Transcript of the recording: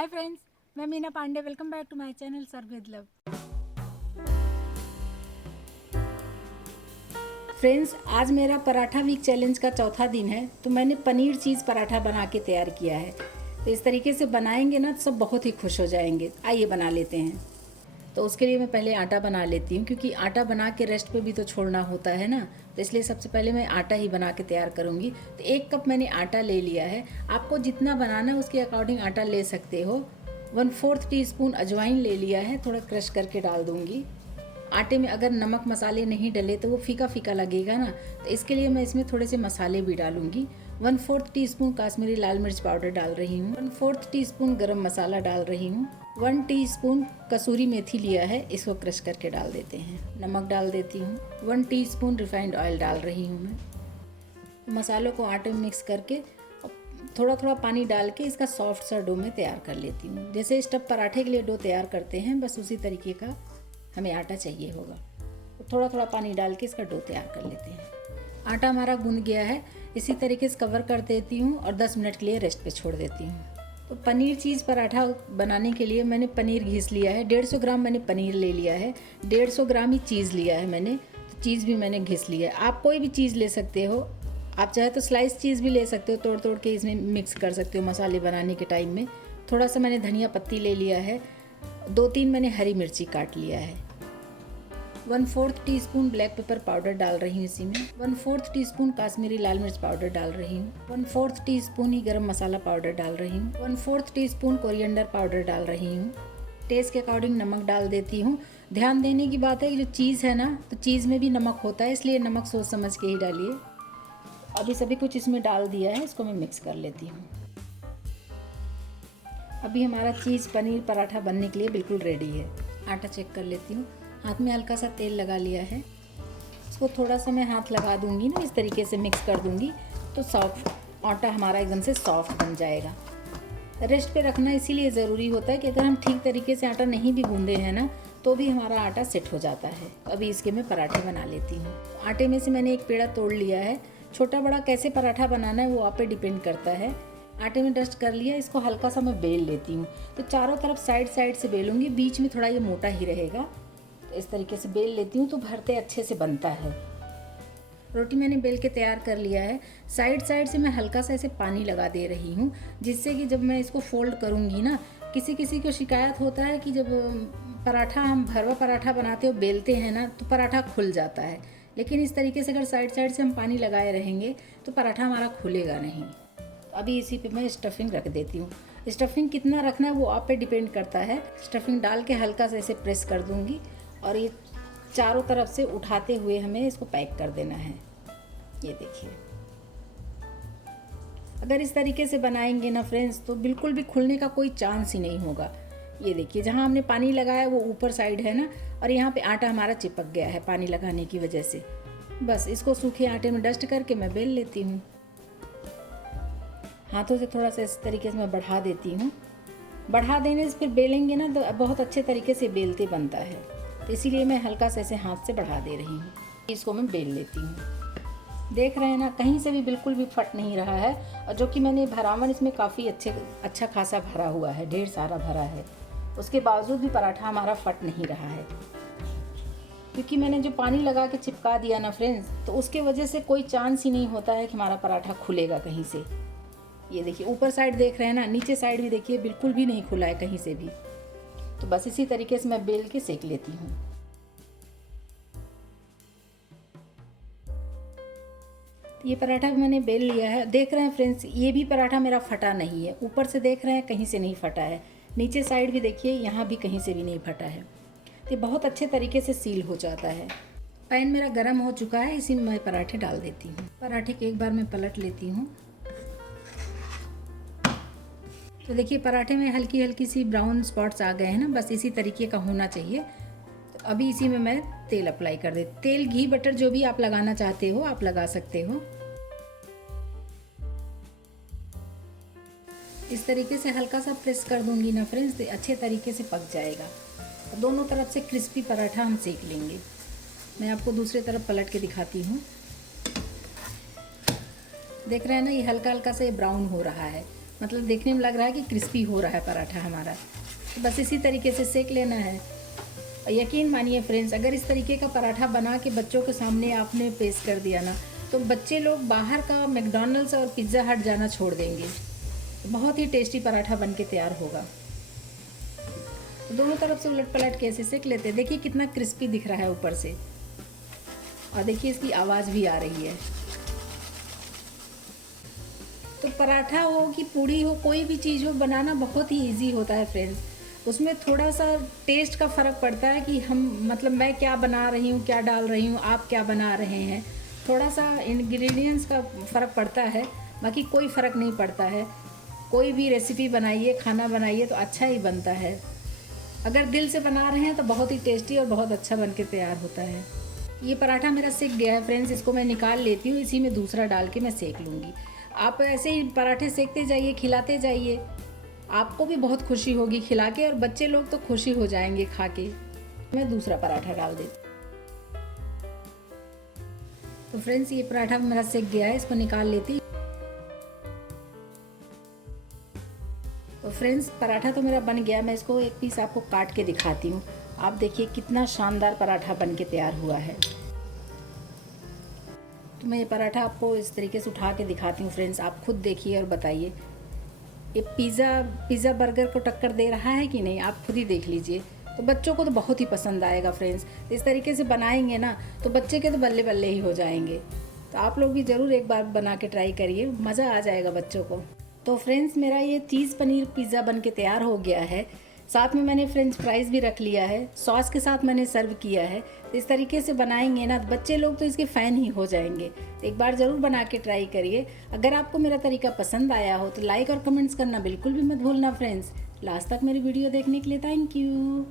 हाय friends, मैं Meena Pandey. Welcome back to my channel serve with love. Friends, आज मेरा paratha week challenge का चौथा दिन है, तो मैंने पनीर चीज़ पराठा बना के तैयार किया है। तो इस तरीके से बनाएंगे ना तो सब बहुत ही खुश हो जाएंगे। आइए बना लेते हैं। तो उसके लिए मैं पहले आटा बना लेती हूँ, क्योंकि आटा बना के रेस्ट पे भी तो छोड़ना होता है ना। तो इसलिए सबसे पहले मैं आटा ही बना के तैयार करूँगी। तो 1 कप मैंने आटा ले लिया है। आपको जितना बनाना है उसके अकॉर्डिंग आटा ले सकते हो। 1/4 टीस्पून अजवाइन ले लिया है, थोड़ा क्रश करके डाल दूँगी। आटे में अगर नमक मसाले नहीं डले तो वो फीका फीका लगेगा ना, तो इसके लिए मैं इसमें थोड़े से मसाले भी डालूंगी। 1/4 टीस्पून काश्मीरी लाल मिर्च पाउडर डाल रही हूँ। 1/4 टीस्पून गरम मसाला डाल रही हूँ। 1 टीस्पून कसूरी मेथी लिया है, इसको क्रश करके डाल देते हैं। नमक डाल देती हूँ। 1 टीस्पून रिफाइंड ऑयल डाल रही हूँ मैं। मसालों को आटे में मिक्स करके थोड़ा थोड़ा पानी डाल के इसका सॉफ्ट सा डो मैं तैयार कर लेती हूँ। जैसे स्टफ पराठे के लिए डो तैयार करते हैं, बस उसी तरीके का हमें आटा चाहिए होगा। तो थोड़ा थोड़ा पानी डाल के इसका डो तैयार कर लेते हैं। आटा हमारा गूंद गया है। इसी तरीके से कवर कर देती हूँ और 10 मिनट के लिए रेस्ट पे छोड़ देती हूँ। तो पनीर चीज़ पराठा बनाने के लिए मैंने पनीर घिस लिया है। 150 ग्राम मैंने पनीर ले लिया है। 150 ग्राम ही चीज़ लिया है मैंने। तो चीज़ भी मैंने घिस लिया है। आप कोई भी चीज़ ले सकते हो। आप चाहे तो स्लाइस चीज़ भी ले सकते हो, तोड़ तोड़ के इसमें मिक्स कर सकते हो मसाले बनाने के टाइम में। थोड़ा सा मैंने धनिया पत्ती ले लिया है। 2-3 मैंने हरी मिर्ची काट लिया है। 1/4 टीस्पून ब्लैक पेपर पाउडर डाल रही हूँ इसी में। 1/4 टीस्पून काश्मीरी लाल मिर्च पाउडर डाल रही हूँ। 1/4 टीस्पून ही गरम मसाला पाउडर डाल रही हूँ। 1/4 टीस्पून कोरिएंडर पाउडर डाल रही हूँ। टेस्ट के अकॉर्डिंग नमक डाल देती हूँ। ध्यान देने की बात है कि जो चीज़ है ना, तो चीज़ में भी नमक होता है, इसलिए नमक सोच समझ के ही डालिए। अभी सभी कुछ इसमें डाल दिया है, इसको मैं मिक्स कर लेती हूँ। अभी हमारा चीज़ पनीर पराठा बनने के लिए बिल्कुल रेडी है। आटा चेक कर लेती हूँ। हाथ में हल्का सा तेल लगा लिया है। इसको थोड़ा सा मैं हाथ लगा दूंगी ना, इस तरीके से मिक्स कर दूंगी तो सॉफ्ट आटा हमारा एकदम से सॉफ्ट बन जाएगा। रेस्ट पे रखना इसीलिए ज़रूरी होता है कि अगर हम ठीक तरीके से आटा नहीं भी गूंदे हैं ना, तो भी हमारा आटा सेट हो जाता है। तो अभी इसके मैं पराठे बना लेती हूँ। आटे में से मैंने एक पेड़ा तोड़ लिया है। छोटा बड़ा कैसे पराठा बनाना है वो आप पे डिपेंड करता है। आटे में डस्ट कर लिया, इसको हल्का सा मैं बेल लेती हूँ। तो चारों तरफ साइड साइड से बेलूँगी, बीच में थोड़ा ये मोटा ही रहेगा। तो इस तरीके से बेल लेती हूँ तो भरते अच्छे से बनता है। रोटी मैंने बेल के तैयार कर लिया है। साइड साइड से मैं हल्का सा ऐसे पानी लगा दे रही हूँ, जिससे कि जब मैं इसको फोल्ड करूँगी ना, किसी किसी को शिकायत होता है कि जब पराठा हम भरवा पराठा बनाते हो बेलते हैं ना, तो पराठा खुल जाता है। लेकिन इस तरीके से अगर साइड साइड से हम पानी लगाए रहेंगे तो पराठा हमारा खुलेगा नहीं। अभी इसी पे मैं स्टफिंग रख देती हूँ। स्टफिंग कितना रखना है वो आप पे डिपेंड करता है। स्टफिंग डाल के हल्का से ऐसे प्रेस कर दूँगी और ये चारों तरफ से उठाते हुए हमें इसको पैक कर देना है। ये देखिए, अगर इस तरीके से बनाएंगे ना फ्रेंड्स, तो बिल्कुल भी खुलने का कोई चांस ही नहीं होगा। ये देखिए, जहाँ हमने पानी लगाया वो ऊपर साइड है ना, और यहाँ पे आटा हमारा चिपक गया है पानी लगाने की वजह से। बस इसको सूखे आटे में डस्ट करके मैं बेल लेती हूँ। हाथों से थोड़ा सा इस तरीके से मैं बढ़ा देती हूँ। बढ़ा देने से फिर बेलेंगे ना तो बहुत अच्छे तरीके से बेलते बनता है। तो इसीलिए मैं हल्का सा ऐसे हाथ से बढ़ा दे रही हूँ। इसको मैं बेल लेती हूँ। देख रहे हैं ना, कहीं से भी बिल्कुल भी फट नहीं रहा है। और जो कि मैंने भरावन इसमें काफ़ी अच्छा खासा भरा हुआ है, ढेर सारा भरा है। उसके बावजूद भी पराठा हमारा फट नहीं रहा है, क्योंकि मैंने जो पानी लगा के चिपका दिया ना फ्रेंड्स, तो उसके वजह से कोई चांस ही नहीं होता है कि हमारा पराठा खुलेगा कहीं से। ये देखिए, ऊपर साइड देख रहे हैं ना, नीचे साइड भी देखिए, बिल्कुल भी नहीं खुला है कहीं से भी। तो बस इसी तरीके से मैं बेल के सेक लेती हूँ। ये पराठा भी मैंने बेल लिया है। देख रहे हैं फ्रेंड्स, ये भी पराठा मेरा फटा नहीं है। ऊपर से देख रहे हैं, कहीं से नहीं फटा है। नीचे साइड भी देखिए, यहाँ भी कहीं से भी नहीं फटा है। तो बहुत अच्छे तरीके से सील हो जाता है। पैन मेरा गर्म हो चुका है, इसी में मैं पराठे डाल देती हूँ। पराठे के एक बार मैं पलट लेती हूँ। तो देखिए, पराठे में हल्की हल्की सी ब्राउन स्पॉट्स आ गए हैं ना, बस इसी तरीके का होना चाहिए। तो अभी इसी में मैं तेल अप्लाई कर देती। तेल, घी, बटर जो भी आप लगाना चाहते हो आप लगा सकते हो। इस तरीके से हल्का सा प्रेस कर दूंगी ना फ्रेंड्स, तो अच्छे तरीके से पक जाएगा। दोनों तरफ से क्रिस्पी पराठा हम सेक लेंगे। मैं आपको दूसरी तरफ पलट के दिखाती हूँ। देख रहे हैं ना, ये हल्का हल्का से ब्राउन हो रहा है। मतलब देखने में लग रहा है कि क्रिस्पी हो रहा है पराठा हमारा। तो बस इसी तरीके से सेक लेना है। और यकीन मानिए फ्रेंड्स, अगर इस तरीके का पराठा बना के बच्चों के सामने आपने पेश कर दिया ना, तो बच्चे लोग बाहर का मैकडॉनल्ड्स और पिज़्ज़ा हट जाना छोड़ देंगे। बहुत ही टेस्टी पराठा बन के तैयार होगा। तो दोनों तरफ से उलट पलट के ऐसे सेक लेते हैं। देखिए कितना क्रिस्पी दिख रहा है ऊपर से, और देखिए इसकी आवाज़ भी आ रही है। तो पराठा हो कि पूड़ी हो, कोई भी चीज़ हो, बनाना बहुत ही इजी होता है फ्रेंड्स। उसमें थोड़ा सा टेस्ट का फ़र्क पड़ता है कि हम मतलब मैं क्या बना रही हूँ, क्या डाल रही हूँ, आप क्या बना रहे हैं। थोड़ा सा इंग्रेडिएंट्स का फ़र्क पड़ता है, बाकी कोई फ़र्क नहीं पड़ता है। कोई भी रेसिपी बनाइए, खाना बनाइए तो अच्छा ही बनता है। अगर दिल से बना रहे हैं तो बहुत ही टेस्टी और बहुत अच्छा बन के तैयार होता है। ये पराठा मेरा सेक गया है फ्रेंड्स, इसको मैं निकाल लेती हूँ। इसी में दूसरा डाल के मैं सेक लूँगी। आप ऐसे ही पराठे सेकते जाइए, खिलाते जाइए, आपको भी बहुत खुशी होगी खिला के, और बच्चे लोग तो खुशी हो जाएंगे खा के। मैं दूसरा पराठा डाल देती। तो फ्रेंड्स ये पराठा मेरा सेक गया है, इसको निकाल लेती। तो फ्रेंड्स पराठा तो मेरा बन गया। मैं इसको एक पीस आपको काट के दिखाती हूँ। आप देखिए कितना शानदार पराठा बन के तैयार हुआ है। तो मैं ये पराठा आपको इस तरीके से उठा के दिखाती हूँ फ्रेंड्स, आप खुद देखिए और बताइए ये पिज़्ज़ा बर्गर को टक्कर दे रहा है कि नहीं, आप खुद ही देख लीजिए। तो बच्चों को तो बहुत ही पसंद आएगा फ्रेंड्स। इस तरीके से बनाएंगे ना तो बच्चे के तो बल्ले बल्ले ही हो जाएंगे। तो आप लोग भी ज़रूर एक बार बना के ट्राई करिए, मज़ा आ जाएगा बच्चों को। तो फ्रेंड्स मेरा ये चीज़ पनीर पिज़्ज़ा बन के तैयार हो गया है। साथ में मैंने फ्रेंच फ्राइज़ भी रख लिया है, सॉस के साथ मैंने सर्व किया है। तो इस तरीके से बनाएंगे ना बच्चे लोग तो इसके फ़ैन ही हो जाएंगे। एक बार ज़रूर बना के ट्राई करिए। अगर आपको मेरा तरीका पसंद आया हो तो लाइक और कमेंट्स करना बिल्कुल भी मत भूलना फ्रेंड्स। लास्ट तक मेरी वीडियो देखने के लिए थैंक यू।